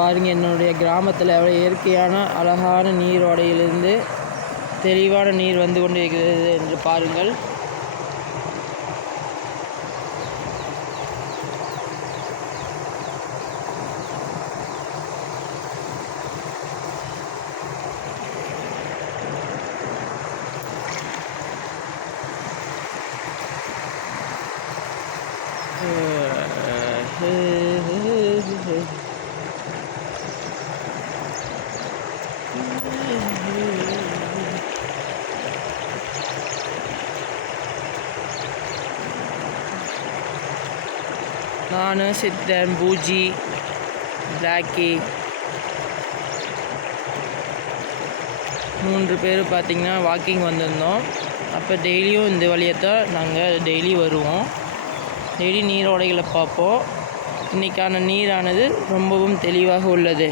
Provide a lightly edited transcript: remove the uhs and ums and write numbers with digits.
பாருங்கள், என்னுடைய கிராமத்தில் எவ்வளோ இயற்கையான அழகான நீரோடையிலிருந்து தெளிவான நீர் வந்து கொண்டு இருக்கிறது என்று பாருங்கள். நான், சித்தன், பூஜி, பிளாக்கி 3 பேர் பார்த்திங்கன்னா வாக்கிங் வந்திருந்தோம். அப்போ டெய்லியும் இந்த வழியத்தான் நாங்கள் டெய்லி வருவோம். டெய்லி நீரோடைகளை பார்ப்போம். இன்றைக்கான நீரானது ரொம்பவும் தெளிவாக உள்ளது.